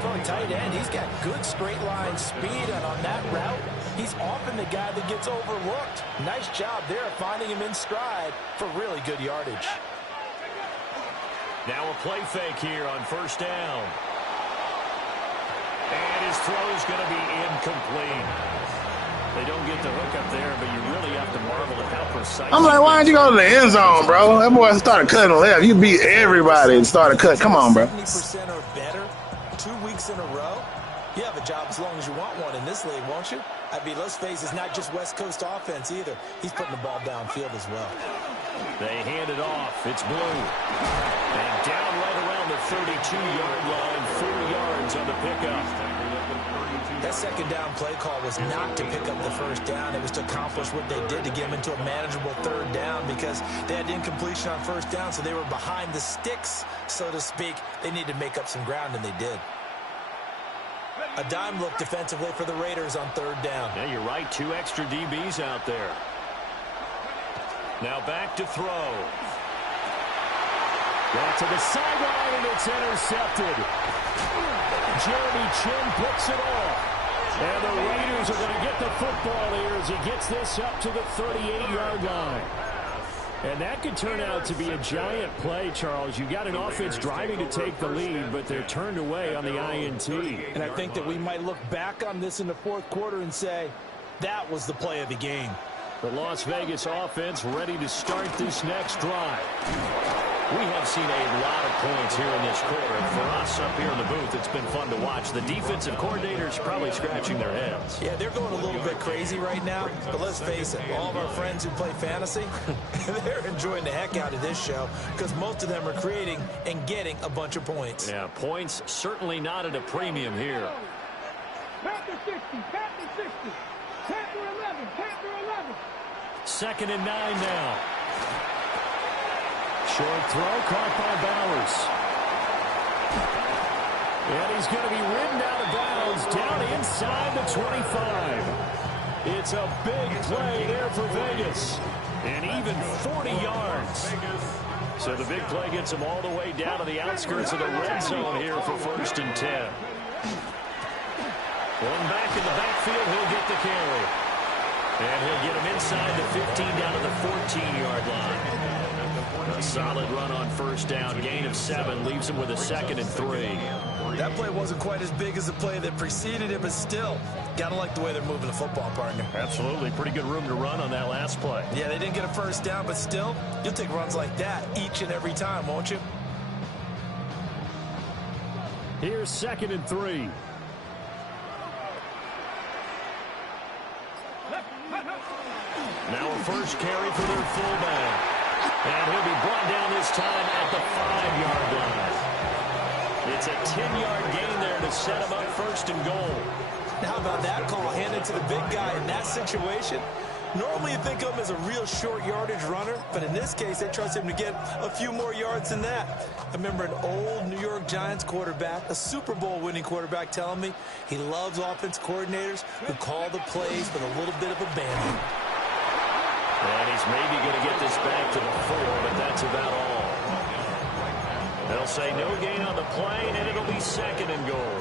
For a tight end, he's got good straight line speed, and on that route, he's often the guy that gets overlooked. Nice job there of finding him in stride for really good yardage. Now a play fake here on 1st down. And his throw's going to be incomplete. They don't get the hook up there, but you really have to marvel at how precise. I'm like, why didn't you go to the end zone, bro? That boy started cutting left. You beat everybody and started cut. Come on, bro. 70% or better 2 weeks in a row. You have a job as long as you want one in this league, won't you? I mean, let's face it, it's not just West Coast offense either. He's putting the ball downfield as well. They hand it off. It's Blue. And down right around the 32-yard line, 4 yards on the pickup. That 2nd down play call was not to pick up the 1st down. It was to accomplish what they did to get them into a manageable 3rd down because they had incompletion on 1st down, so they were behind the sticks, so to speak. They needed to make up some ground, and they did. A dime look defensively for the Raiders on 3rd down. Yeah, you're right. 2 extra DBs out there. Now back to throw. Back to the sideline, and it's intercepted. Jeremy Chin picks it off. And the Raiders are going to get the football here as he gets this up to the 38-yard line. And that could turn out to be a giant play, Charles. You got an offense driving to take the lead, but they're turned away on the INT. And I think that we might look back on this in the fourth quarter and say, that was the play of the game. The Las Vegas offense ready to start this next drive. We have seen a lot of points here in this quarter. For us up here in the booth, it's been fun to watch. The defensive coordinators probably scratching their heads. Yeah, they're going a little bit crazy right now. But let's face it, all of our friends who play fantasy, they're enjoying the heck out of this show because most of them are creating and getting a bunch of points. Yeah, points certainly not at a premium here. Panther 60, Panther 60, Panther 11, Panther 11. 2nd and 9 now. Short throw caught by Bowers. And he's going to be ridden out of bounds down inside the 25. It's a big play there for Vegas. And even 40 yards. So the big play gets him all the way down to the outskirts of the red zone here for 1st and 10. One back in the backfield, he'll get the carry. And he'll get him inside the 15 down to the 14-yard line. A solid run on 1st down. Gain of 7 leaves him with a 2nd and 3. That play wasn't quite as big as the play that preceded it, but still, got to like the way they're moving the football, partner. Absolutely. Pretty good room to run on that last play. Yeah, they didn't get a 1st down, but still, you'll take runs like that each and every time, won't you? Here's 2nd and 3. Now a first carry for their fullback. And he'll be brought down this time at the 5-yard line. It's a 10-yard gain there to set him up 1st and goal. How about that call handed to the big guy in that situation? Normally you think of him as a real short yardage runner, but in this case they trust him to get a few more yards than that. I remember an old New York Giants quarterback, a Super Bowl winning quarterback, telling me he loves offense coordinators who call the plays with a little bit of abandon. And he's maybe going to get this back to the 4, but that's about all. They'll say no gain on the play, and it'll be 2nd and goal.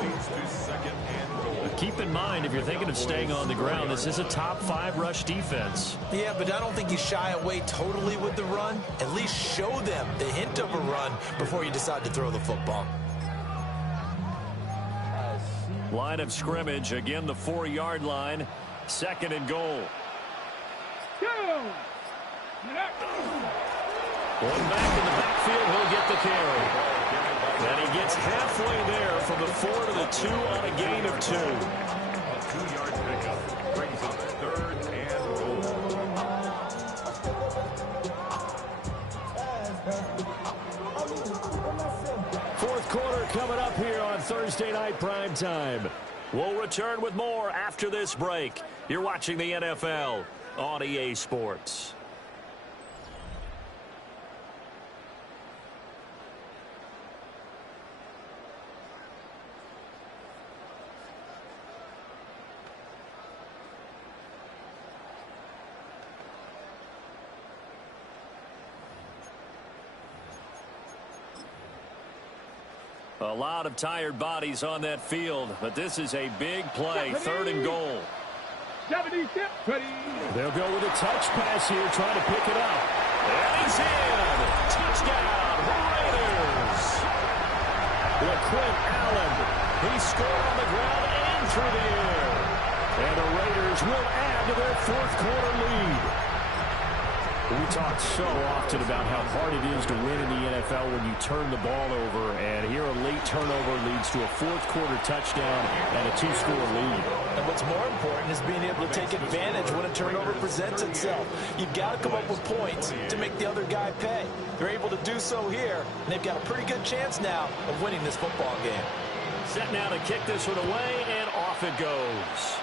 But keep in mind, if you're thinking of staying on the ground, this is a top 5 rush defense. Yeah, but I don't think you shy away totally with the run. At least show them the hint of a run before you decide to throw the football. Line of scrimmage, again the 4-yard line, 2nd and goal. One back in the backfield, he'll get the carry. And he gets halfway there from the 4 to the 2 on a gain of 2. A 2-yard pickup brings up 3rd and goal. Fourth quarter coming up here on Thursday Night Primetime. We'll return with more after this break. You're watching the NFL on EA Sports. A lot of tired bodies on that field, but this is a big play, 3rd and goal. 70, ready. They'll go with a touch pass here, trying to pick it up. And he's in. Touchdown, Raiders. LaQuint Allen. He scored on the ground and through the air. And the Raiders will add to their 4th quarter lead. We talk so often about how hard it is to win in the NFL when you turn the ball over, and here a late turnover leads to a 4th quarter touchdown and a 2-score lead. And what's more important is being able to take advantage when a turnover presents itself. You've got to come up with points to make the other guy pay. They're able to do so here, and they've got a pretty good chance now of winning this football game. Set now to kick this one away, and off it goes.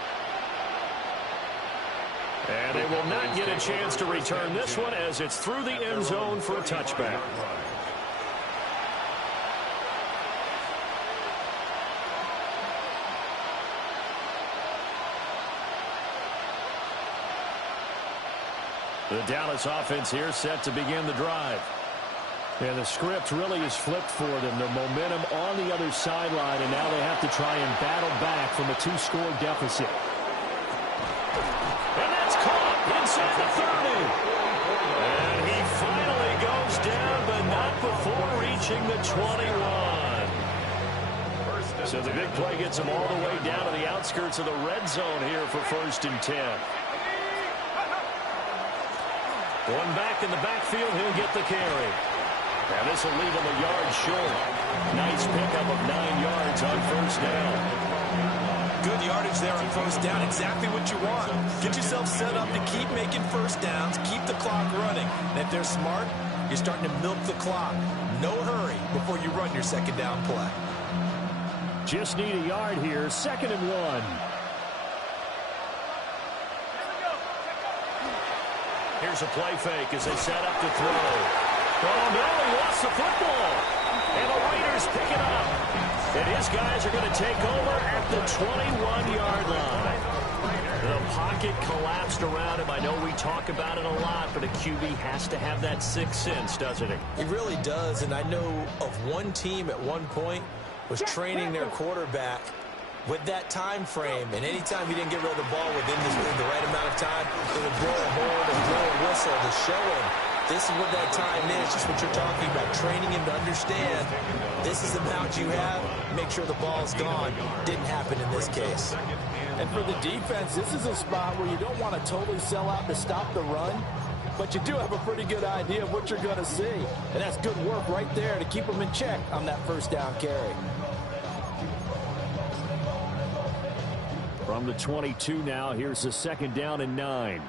And they will not get a chance to return this one as it's through the end zone for a touchback. The Dallas offense here set to begin the drive. And the script really is flipped for them. The momentum on the other sideline, and now they have to try and battle back from a 2-score deficit. And that's caught inside the 30. And he approaching the 21. So the big play gets him all the way down to the outskirts of the red zone here for 1st and 10. Going back in the backfield, he'll get the carry. And this will leave him a yard short. Nice pickup of 9 yards on 1st down. Good yardage there on 1st down. Exactly what you want. Get yourself set up to keep making 1st downs, keep the clock running. And if they're smart, you're starting to milk the clock. No hurry before you run your 2nd down play. Just need a yard here. 2nd and 1. Here's a play fake as they set up to throw. Oh, no, he lost the football. And the Raiders pick it up. And his guys are going to take over at the 21-yard line. The pocket collapsed around him. I know we talk about it a lot, but a QB has to have that sixth sense, doesn't he? He really does, and I know of one team at one point was training their quarterback with that time frame, and anytime he didn't get rid of the ball within the right amount of time, they would blow a horn and blow a whistle to show him this is what that time is, just what you're talking about, training him to understand this is the amount you have, make sure the ball's gone. Didn't happen in this case. And for the defense, this is a spot where you don't want to totally sell out to stop the run, but you do have a pretty good idea of what you're going to see. And that's good work right there to keep them in check on that 1st down carry. From the 22 now, here's the 2nd down and 9.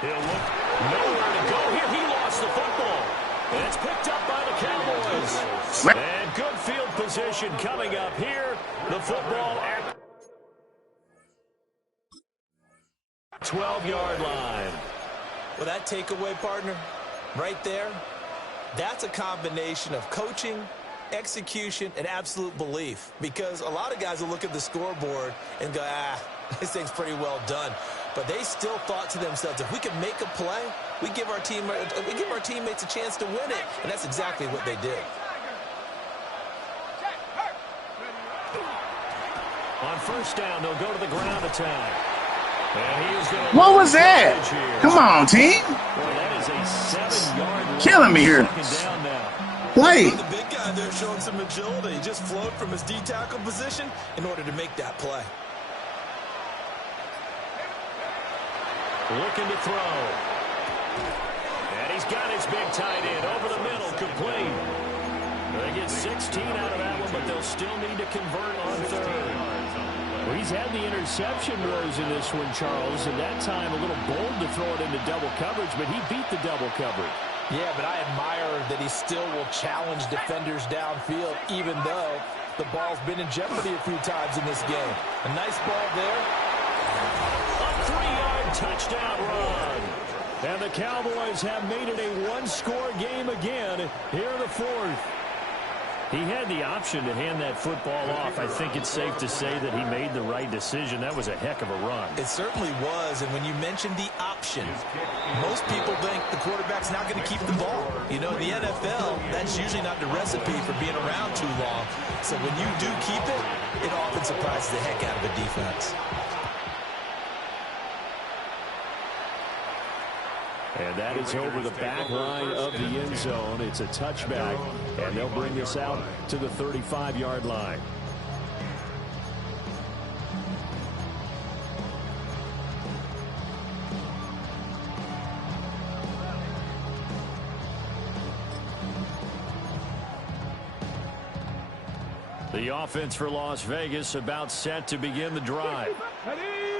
He'll look nowhere to go here. He lost the football. And it's picked up by the Cowboys. And good field position coming up here. The football at 12-yard line. Well, that takeaway, partner, right there, that's a combination of coaching, execution, and absolute belief. Because a lot of guys will look at the scoreboard and go, this thing's pretty well done. But they still thought to themselves, if we can make a play, we give our teammates a chance to win it. And that's exactly what they did. On 1st down, they'll go to the ground attack. And he is going to what was that? Come on, team. Boy, that is a 7-yard line. Killing me here. 2nd down now. Play. The big guy there showing some agility. He just flowed from his D-tackle position in order to make that play. Looking to throw. And he's got his big tight end over the middle, complete. They get 16 out of that one, but they'll still need to convert on 3rd. Well, he's had the interception throws in this one, Charles, and that time a little bold to throw it into double coverage, but he beat the double coverage. Yeah, but I admire that he still will challenge defenders downfield, even though the ball's been in jeopardy a few times in this game. A nice ball there. A 3-yard touchdown run. And the Cowboys have made it a one-score game again here in the 4th. He had the option to hand that football off. I think it's safe to say that he made the right decision. That was a heck of a run. It certainly was, and when you mentioned the option, most people think the quarterback's not going to keep the ball. You know, in the NFL, that's usually not the recipe for being around too long. So when you do keep it, it often surprises the heck out of a defense. And that is over the back line of the end zone. It's a touchback, and they'll bring this out to the 35-yard line. The offense for Las Vegas about set to begin the drive.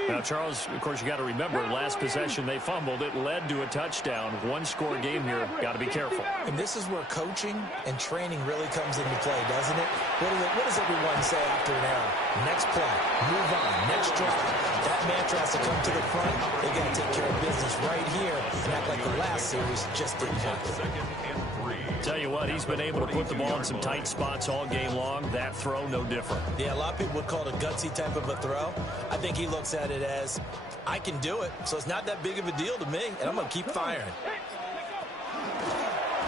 Now, Charles, of course, you got to remember, last possession they fumbled. It led to a touchdown. One-score game here. Got to be careful. And this is where coaching and training really comes into play, doesn't it? What does everyone say after an error? Next play, move on, next drive. That mantra has to come to the front. They got to take care of business right here and act like the last series just didn't happen. Tell you what, he's been able to put the ball in some tight spots all game long. That throw, no different. Yeah, a lot of people would call it a gutsy type of a throw. I think he looks at it as, I can do it, so it's not that big of a deal to me, and I'm going to keep firing.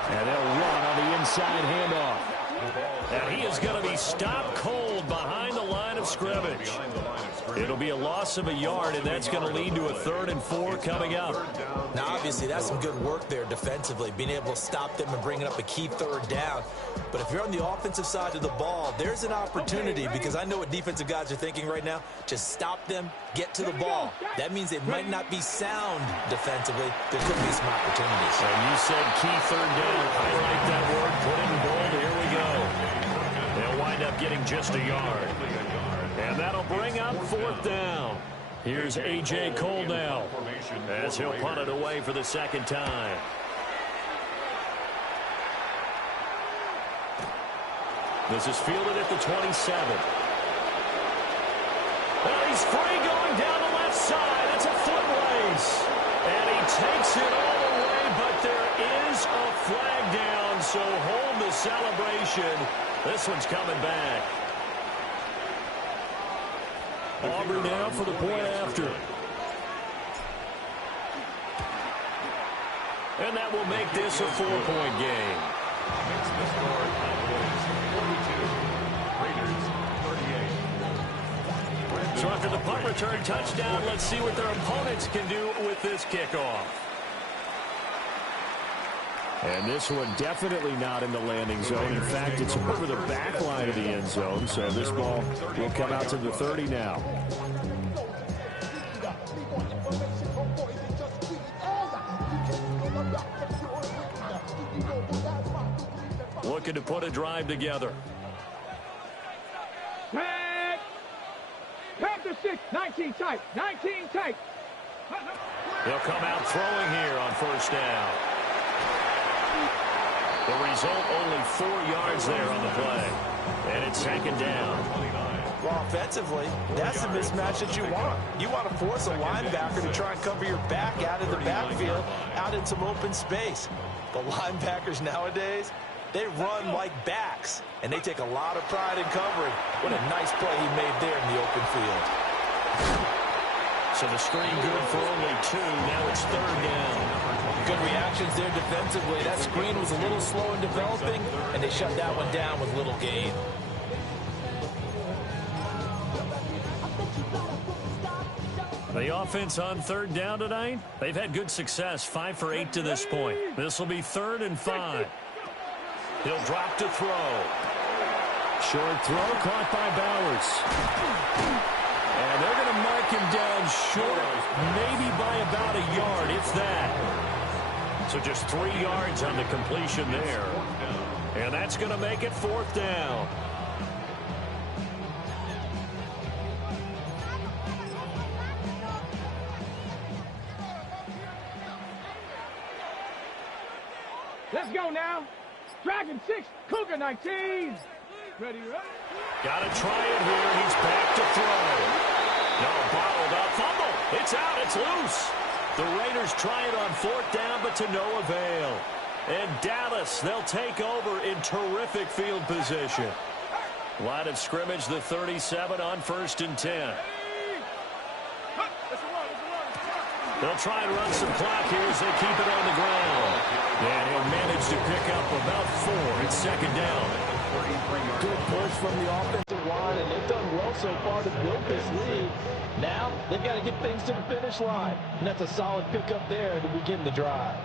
And they'll run on the inside handoff. And he is going to be stopped cold behind the line of scrimmage. It'll be a loss of a yard, and that's going to lead to a 3rd and 4 coming up. Now, obviously, that's some good work there defensively, being able to stop them and bringing up a key 3rd down. But if you're on the offensive side of the ball, there's an opportunity, because I know what defensive guys are thinking right now. Just stop them, get to the ball. That means it might not be sound defensively. There could be some opportunities. And you said key 3rd down. Highlight that word, put it in bold. Here we go. They'll wind up getting just a yard. And that'll bring up 4th down. Here's A.J. Cole now, as he'll punt it away for the 2nd time. This is fielded at the 27. And he's free going down the left side. It's a foot race. And he takes it all the way, but there is a flag down, so hold the celebration. This one's coming back. Auburn now for the point after. And that will make this a 4-point game. Makes the score Cowboys 42, Raiders 38. So after the punt return touchdown, let's see what their opponents can do with this kickoff. And this one definitely not in the landing zone. In fact, it's over the back line of the end zone. So this ball will come out to the 30 now. Looking to put a drive together. Tag. Panther 6, 19 tight, 19 tight. They'll come out throwing here on 1st down. The result, only 4 yards there on the play. And it's 2nd down. Well, offensively, that's the mismatch that you want. You want to force a linebacker to try and cover your back out of the backfield, out in some open space. The linebackers nowadays, they run like backs, and they take a lot of pride in covering. What a nice play he made there in the open field. So the screen good for only 2. Now it's 3rd down. Good reactions there defensively. That screen was a little slow in developing, and they shut that one down with little gain. The offense on 3rd down tonight, they've had good success, 5 for 8 to this point. This will be 3rd and 5. He'll drop to throw. Short throw caught by Bowers. And they're going to mark him down short, maybe by about a yard, if that. So just 3 yards on the completion there. And that's going to make it 4th down. Let's go now. Dragon 6, Cougar 19. Ready, right? Got to try it here. He's back to throw. No, bottled up. Fumble. It's out. It's loose. The Raiders try it on 4th down, but to no avail. And Dallas, they'll take over in terrific field position. Line of scrimmage, the 37 on 1st and 10. They'll try and run some clock here as they keep it on the ground. And he'll manage to pick up about 4. It's 2nd down. Good push from the offensive line, and they've done well so far to build this lead. Now they've got to get things to the finish line, and that's a solid pickup there to begin the drive.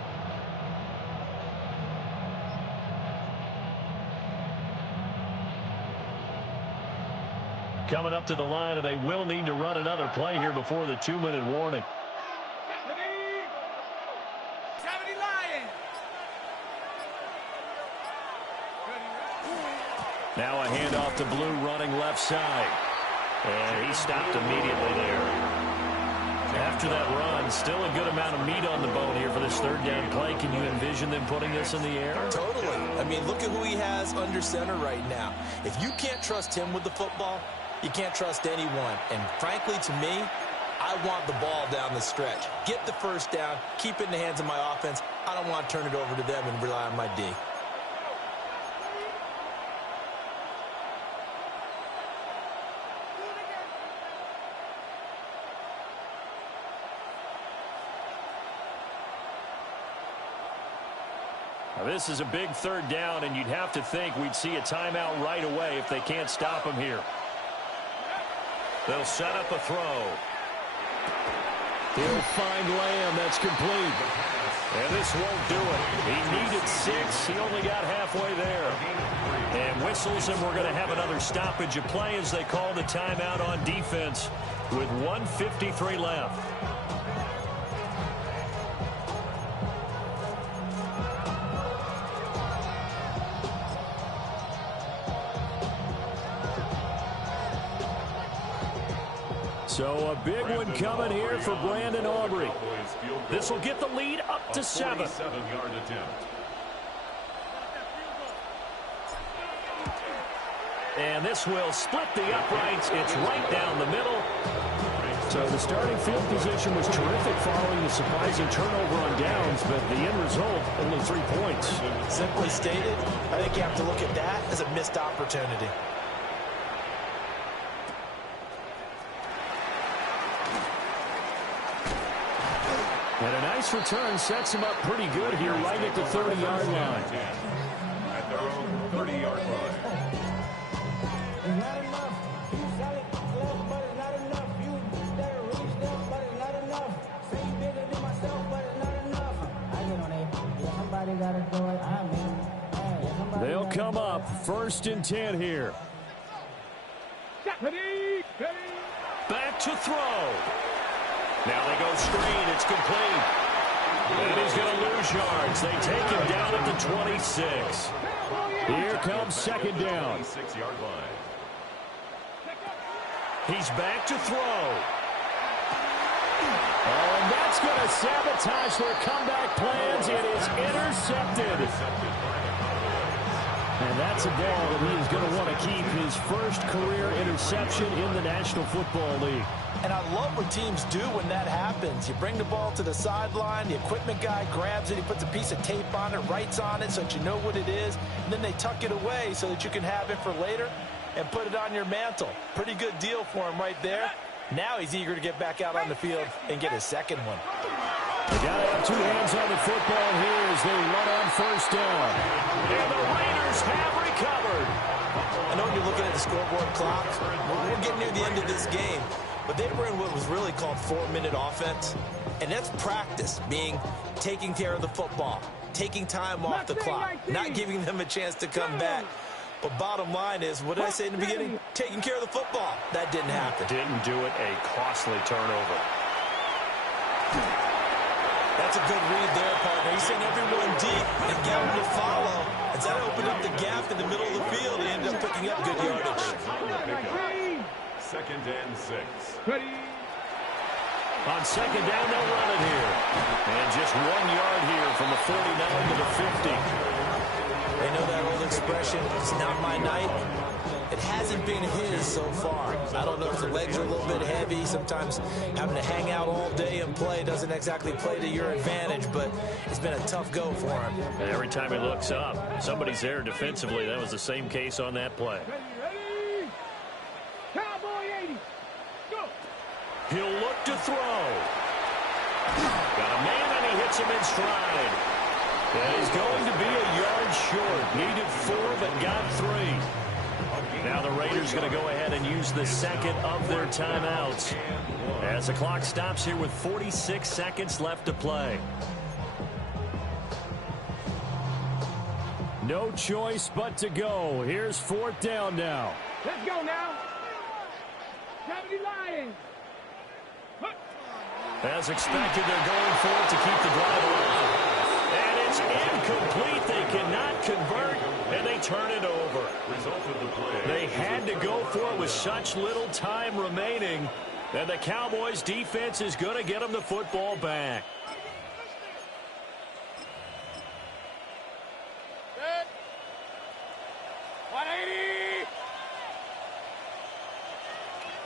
Coming up to the line, and they will need to run another play here before the 2-minute warning. Now a handoff to Blue running left side. And he stopped immediately there. After that run, still a good amount of meat on the bone here for this 3rd down play. Can you envision them putting this in the air? Totally. I mean, look at who he has under center right now. If you can't trust him with the football, you can't trust anyone. And frankly, to me, I want the ball down the stretch. Get the 1st down, keep it in the hands of my offense. I don't want to turn it over to them and rely on my D. Now, this is a big third down, and you'd have to think we'd see a timeout right away if they can't stop him here. They'll set up a throw. He'll find Lamb. That's complete. And this won't do it. He needed 6. He only got halfway there. And whistles, and we're going to have another stoppage of play as they call the timeout on defense with 1:53 left. So a big one coming here for Brandon Aubrey. This will get the lead up to 7. And this will split the uprights. It's right down the middle. So the starting field position was terrific following the surprising turnover on downs, but the end result, only 3 points. Simply stated, I think you have to look at that as a missed opportunity. And a nice return sets him up pretty good here right at the 30-yard line. At their own 30-yard line. It's not enough. You sell it left, but it's not enough. You there reach them, but it's not enough. Say you bigger than myself, but it's not enough. I get on it. Yeah, somebody gotta do it. I mean, they'll come up 1st and 10 here. Back to throw. Now they go screen. It's complete. And he's going to lose yards. They take him down at the 26. Here comes 2nd down. 6-yard line. He's back to throw. Oh, and that's going to sabotage their comeback plans. It is intercepted. And that's a ball that he is going to want to keep, his first career interception in the National Football League. And I love what teams do when that happens. You bring the ball to the sideline, the equipment guy grabs it, he puts a piece of tape on it, writes on it so that you know what it is, and then they tuck it away so that you can have it for later and put it on your mantle. Pretty good deal for him right there. Now he's eager to get back out on the field and get his 2nd one. They got to have 2 hands on the football here as they run on 1st down. And the Raiders have recovered. I know when you're looking at the scoreboard clock, we're getting near the end of this game, but they were in what was really called 4-minute offense, and that's practice, meaning taking care of the football, taking time off the clock, not giving them a chance to come back. But bottom line is, what did I say in the beginning? Taking care of the football. That didn't happen. Didn't do it, a costly turnover. That's a good read there, partner. He sent everyone deep and got him to follow. As that opened up the gap in the middle of the field, he ended up picking up good yardage. 2nd and 6. On 2nd down, they'll run it here. And just 1 yard here from the 49 to the 50. They know that old expression, it's not my night. It hasn't been his so far. I don't know if the legs are a little bit heavy. Sometimes having to hang out all day and play doesn't exactly play to your advantage, but it's been a tough go for him. And every time he looks up, somebody's there defensively. That was the same case on that play. Ready? Cowboy 80. Go. He'll look to throw. Got a man, and he hits him in stride. And he's going to be a yard short. Needed 4, but got 3. Now the Raiders going to go ahead and use the 2nd of their timeouts as the clock stops here with 46 seconds left to play. No choice but to go. Here's 4th down now. Let's go now. 70 Lions. As expected, they're going for it to keep the drive alive. And it's incomplete. They cannot convert, and they turn it over. They had to go for it with such little time remaining, and the Cowboys defense is going to get them the football back. Set. 180.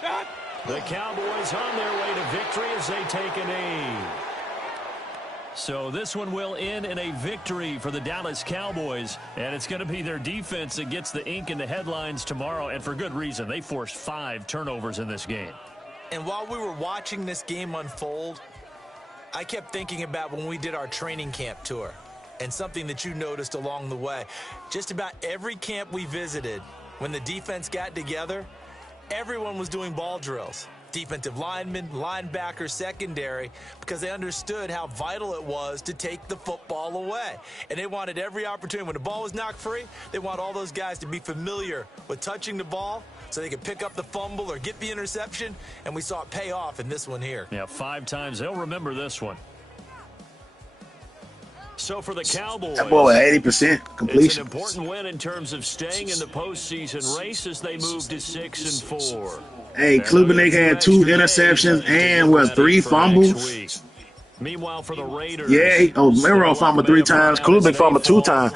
Set. The Cowboys on their way to victory as they take a knee. So this one will end in a victory for the Dallas Cowboys, and it's going to be their defense that gets the ink in the headlines tomorrow, and for good reason. They forced 5 turnovers in this game. And while we were watching this game unfold, I kept thinking about when we did our training camp tour. And something that you noticed along the way, just about every camp we visited, when the defense got together, everyone was doing ball drills. Defensive linemen, linebackers, secondary, because they understood how vital it was to take the football away. And they wanted every opportunity. When the ball was knocked free, they want all those guys to be familiar with touching the ball so they could pick up the fumble or get the interception. And we saw it pay off in this one here. Yeah, 5 times. They'll remember this one. So for the Cowboys, that boy with 80% completion. It's an important win in terms of staying in the postseason race as they move to 6-4. Hey, Klubenik had 2 interceptions and 3 fumbles. Meanwhile, for the Raiders, Miro fumbled 3 times. Klubenik fumbled 2 times.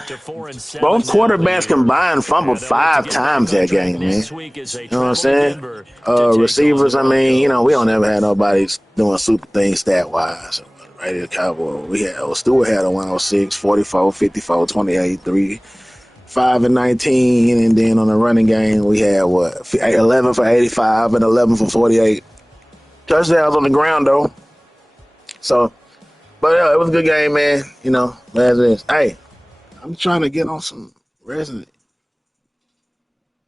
Both quarterbacks combined fumbled 5 times that game, man. You know what I'm saying? Receivers, I mean, you know, we don't ever have nobody doing super things stat-wise. Right at the Cowboys, we had Stewart had a 106, 44, 54, 28, 3, 5 and 19, and then on the running game we had 11 for 85 and 11 for 48 touchdowns on the ground though. So, but yeah, it was a good game, man. You know, as is. Hey, I'm trying to get on some Resident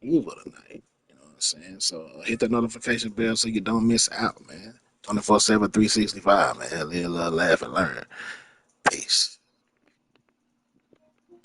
Evil tonight. You know what I'm saying? So hit that notification bell so you don't miss out, man. 24/7, 365, man. Live, love, laugh, and learn. Peace.